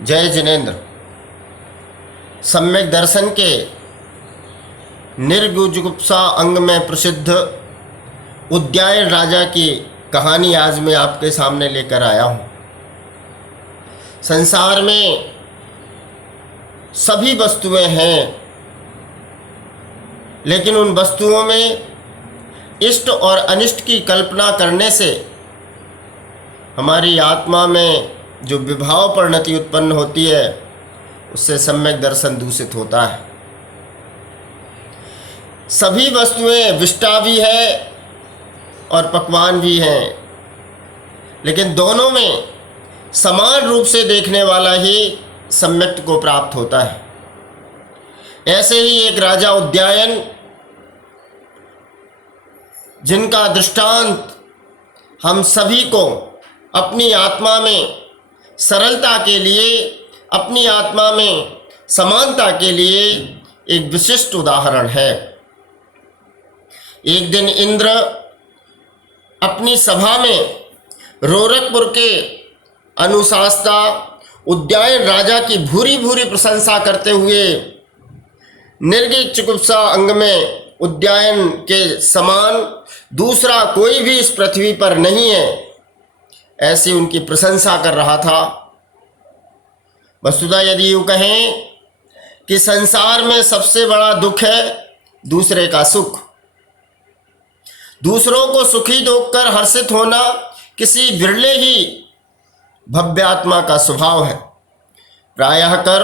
जय जिनेन्द्र। सम्यक दर्शन के निर्गुजुगुप्सा अंग में प्रसिद्ध उद्यायन राजा की कहानी आज मैं आपके सामने लेकर आया हूँ। संसार में सभी वस्तुएं हैं, लेकिन उन वस्तुओं में इष्ट और अनिष्ट की कल्पना करने से हमारी आत्मा में जो विभाव परिणति उत्पन्न होती है, उससे सम्यक दर्शन दूषित होता है। सभी वस्तुएं विष्टा भी है और पकवान भी हैं, लेकिन दोनों में समान रूप से देखने वाला ही सम्यक को प्राप्त होता है। ऐसे ही एक राजा उद्यायन, जिनका दृष्टांत हम सभी को अपनी आत्मा में सरलता के लिए, अपनी आत्मा में समानता के लिए एक विशिष्ट उदाहरण है। एक दिन इंद्र अपनी सभा में रोरकपुर के अनुशास्ता उद्यायन राजा की भूरी भूरी प्रशंसा करते हुए निर्गुजुगुप्सा अंग में उद्यायन के समान दूसरा कोई भी इस पृथ्वी पर नहीं है, ऐसी उनकी प्रशंसा कर रहा था। वस्तुतः यदि यूँ कहें कि संसार में सबसे बड़ा दुख है दूसरे का सुख। दूसरों को सुखी देखकर हर्षित होना किसी विरले ही भव्य आत्मा का स्वभाव है। प्रायः कर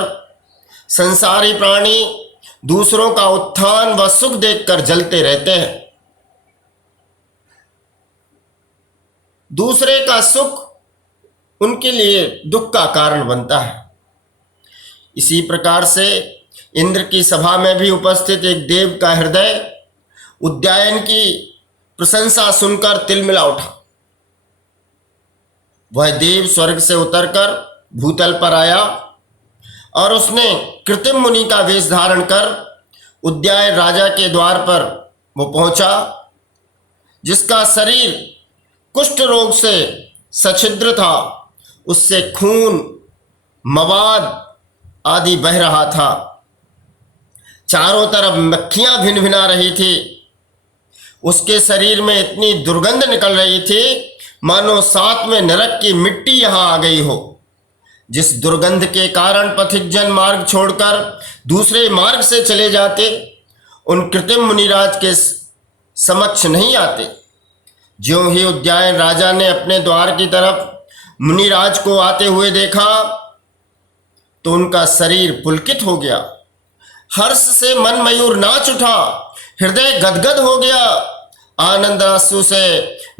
संसारी प्राणी दूसरों का उत्थान व सुख देखकर जलते रहते हैं। दूसरे का सुख उनके लिए दुख का कारण बनता है। इसी प्रकार से इंद्र की सभा में भी उपस्थित एक देव का हृदय उद्यायन की प्रशंसा सुनकर तिलमिला उठा। वह देव स्वर्ग से उतरकर भूतल पर आया और उसने कृत्रिम मुनि का वेश धारण कर उद्यायन राजा के द्वार पर वो पहुंचा, जिसका शरीर कुष्ठ रोग से सछिद्र था। उससे खून, मवाद आदि बह रहा था। चारों तरफ मक्खियां भिनभिना रही थी। उसके शरीर में इतनी दुर्गंध निकल रही थी मानो साथ में नरक की मिट्टी यहां आ गई हो। जिस दुर्गंध के कारण पथिकजन मार्ग छोड़कर दूसरे मार्ग से चले जाते, उन कृत्रिम मुनिराज के समक्ष नहीं आते। ज्यों ही उद्यायन राजा ने अपने द्वार की तरफ मुनिराज को आते हुए देखा तो उनका शरीर पुलकित हो गया। हर्ष से मन मयूर नाच उठा, हृदय गदगद हो गया, आनंद आंसू से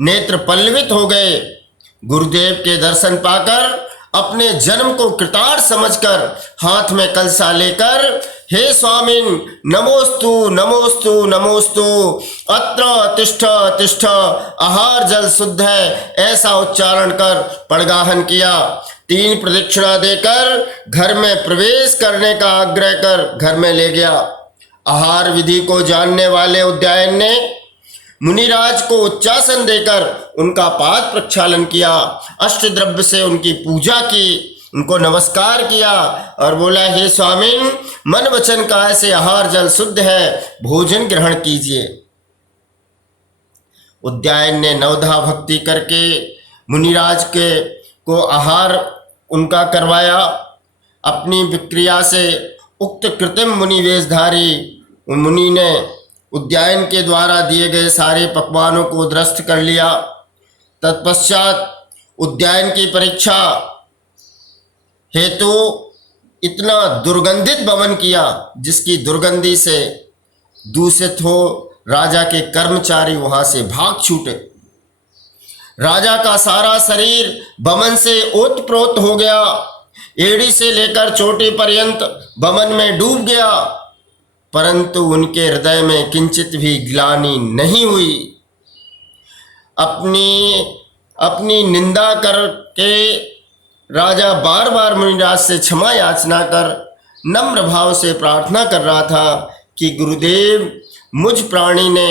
नेत्र पल्लवित हो गए। गुरुदेव के दर्शन पाकर अपने जन्म को कृतार्थ समझकर हाथ में कलसा लेकर, हे स्वामिन नमोस्तु नमोस्तु नमोस्तु, अत्र तिष्ठ तिष्ठ, आहार जल शुद्ध है, ऐसा उच्चारण कर पड़गाहन किया। 3 प्रदक्षिणा देकर घर में प्रवेश करने का आग्रह कर घर में ले गया। आहार विधि को जानने वाले उद्यायन ने मुनिराज को उच्चासन देकर उनका पाद प्रक्षालन किया, अष्टद्रव्य से उनकी पूजा की, उनको नमस्कार किया और बोला, हे स्वामिन मन वचन काय से आहार जल शुद्ध है, भोजन ग्रहण कीजिए। उद्यायन ने नवधा भक्ति करके मुनिराज के को आहार उनका करवाया। अपनी विक्रिया से उक्त कृत्रिम मुनि वेशधारी मुनि ने उद्यायन के द्वारा दिए गए सारे पकवानों को ध्वस्त कर लिया। तत्पश्चात उद्यायन की परीक्षा हेतु इतना दुर्गंधित भवन किया, जिसकी दुर्गंधी से दूषित हो राजा के कर्मचारी वहां से भाग छूटे। राजा का सारा शरीर बमन से ओतप्रोत हो गया, एड़ी से लेकर चोटी पर्यंत बमन में डूब गया, परंतु उनके हृदय में किंचित भी ग्लानि नहीं हुई। अपनी निंदा करके राजा बार बार मुनिराज से क्षमा याचना कर नम्र भाव से प्रार्थना कर रहा था कि गुरुदेव, मुझ प्राणी ने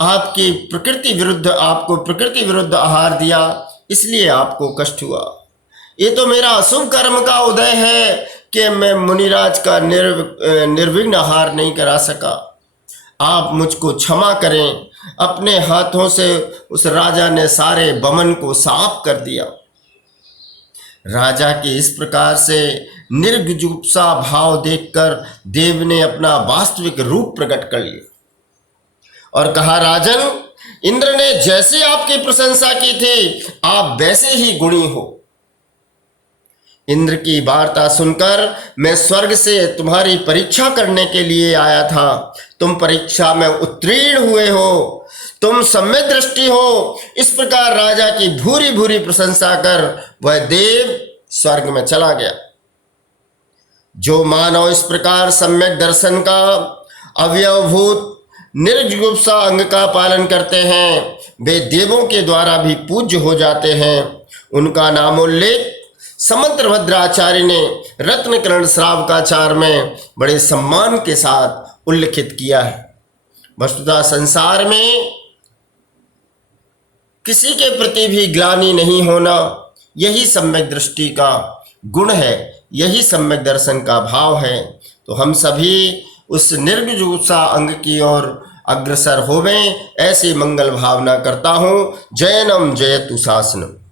आपको प्रकृति विरुद्ध आहार दिया, इसलिए आपको कष्ट हुआ। ये तो मेरा अशुभ कर्म का उदय है कि मैं मुनिराज का निर्विघ्न आहार नहीं करा सका। आप मुझको क्षमा करें। अपने हाथों से उस राजा ने सारे बमन को साफ कर दिया। राजा के इस प्रकार से निर्जुगुप्सा भाव देखकर देव ने अपना वास्तविक रूप प्रकट कर लिया और कहा, राजन, इंद्र ने जैसे आपकी प्रशंसा की थी, आप वैसे ही गुणी हो। इंद्र की वार्ता सुनकर मैं स्वर्ग से तुम्हारी परीक्षा करने के लिए आया था। तुम परीक्षा में उत्तीर्ण हुए हो, तुम सम्यक दृष्टि हो। इस प्रकार राजा की भूरी भूरी प्रशंसा कर वह देव स्वर्ग में चला गया। जो मानव इस प्रकार सम्यक दर्शन का अवयवभूत निर्जुगुप्सा अंग का पालन करते हैं, वे देवों के द्वारा भी पूज्य हो जाते हैं। उनका नामोल्लेख समंतभद्राचार्य ने रत्नकरण श्रावकाचार में बड़े सम्मान के साथ उल्लिखित किया है। वस्तुतः संसार में किसी के प्रति भी ग्लानि नहीं होना, यही सम्यक दृष्टि का गुण है, यही सम्यक दर्शन का भाव है। तो हम सभी उस निर्जुगुप्सा अंग की ओर अग्रसर होवें, ऐसी मंगल भावना करता हूँ। जयनम जयतु शासनम।